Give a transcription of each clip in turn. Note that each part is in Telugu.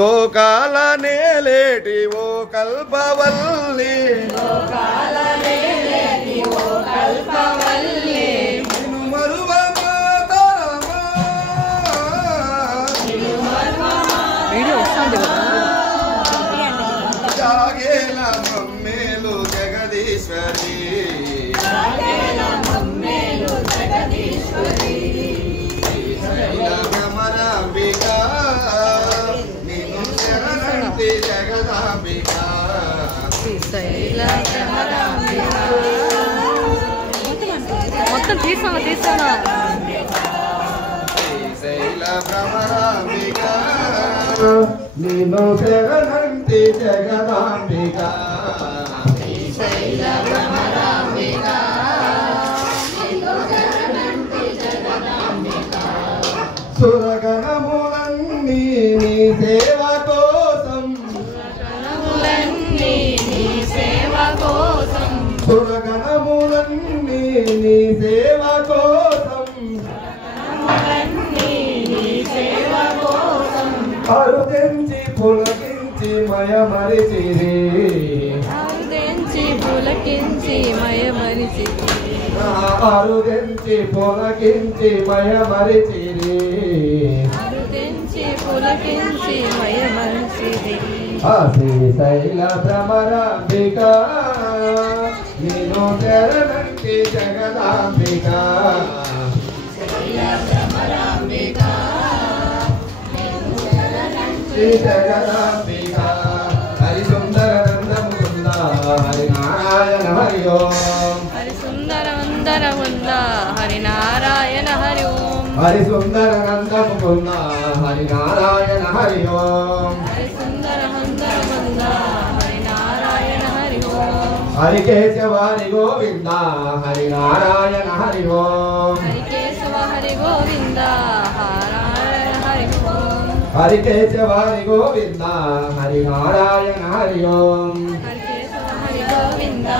లోకాల నేలేటి ఓ కల్పవల్లి నిన్ను మరువ మాతరమా జాగేల మమ్మేలు జగదీశ్వరి భ్రమరాంబికా నిన్ను శరణంటి జగదాంబికా మొత్తం తీసాను శ్రీశైల భ్రమరాంబికా నిన్ను శరణంటి జగదాంబికా సురగణములన్నీ నీ సేవ కోసం సురగణములన్నీ నీ సేవ కోసం అరుదెంచి పులకించి మయమరిచిరి అరుదెంచి పులకించి మయమరిచిరి శ్రీశైల భ్రమరాంబికా నిన్ను శరణంటి జగదాంబికా జగదాంబికా హరి సుందర నందముకుంద హరి నారాయణ హరి ఓం హరి సుందర వందనముంద హరి నారాయణ హరి ఓం హరి సుందర నందముకుంద హరి నారాయణ హరి ఓం హరి సుందర వందనముంద హరి నారాయణ హరి ఓం హరి కేశవ హరి గోవింద హరి నారాయణ హరి ఓం హరి కేశవ హరి గోవింద నారాయణ హరి ఓం హరి కేశవ హరి గోవింద హరి నారాయణ హరి ఓం హరి కేశవ హరి గోవింద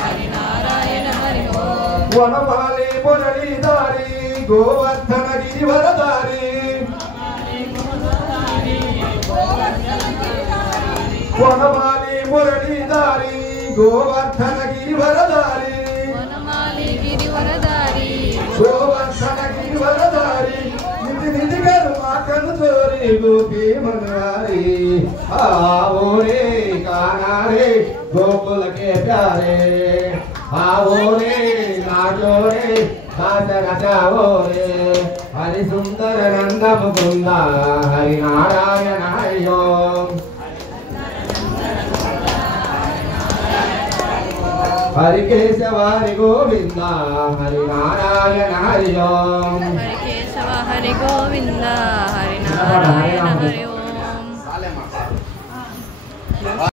హరి నారాయణ హరి ఓం వనమాలి మురళీధారి గోవర్ధన గిరివరధారి వనమాలి మురళీధారి గోవర్ధన గిరివరధారి గోవర్ధన గిరివరధారి నిధి నిధి గరు ఆకను చోరి గోపీ మనవారి ఆవోరే కానారే గోకుల के प्यारे आओ रे नाचो रे नाच नचाओ रे हरि सुंदर नंद मुकुंद हरि नारायण हरि ओम हरि केशव हरि गोविंद हरि नारायण हरि ओम हरि केशव हरि गोविंद हरि नारायण हरि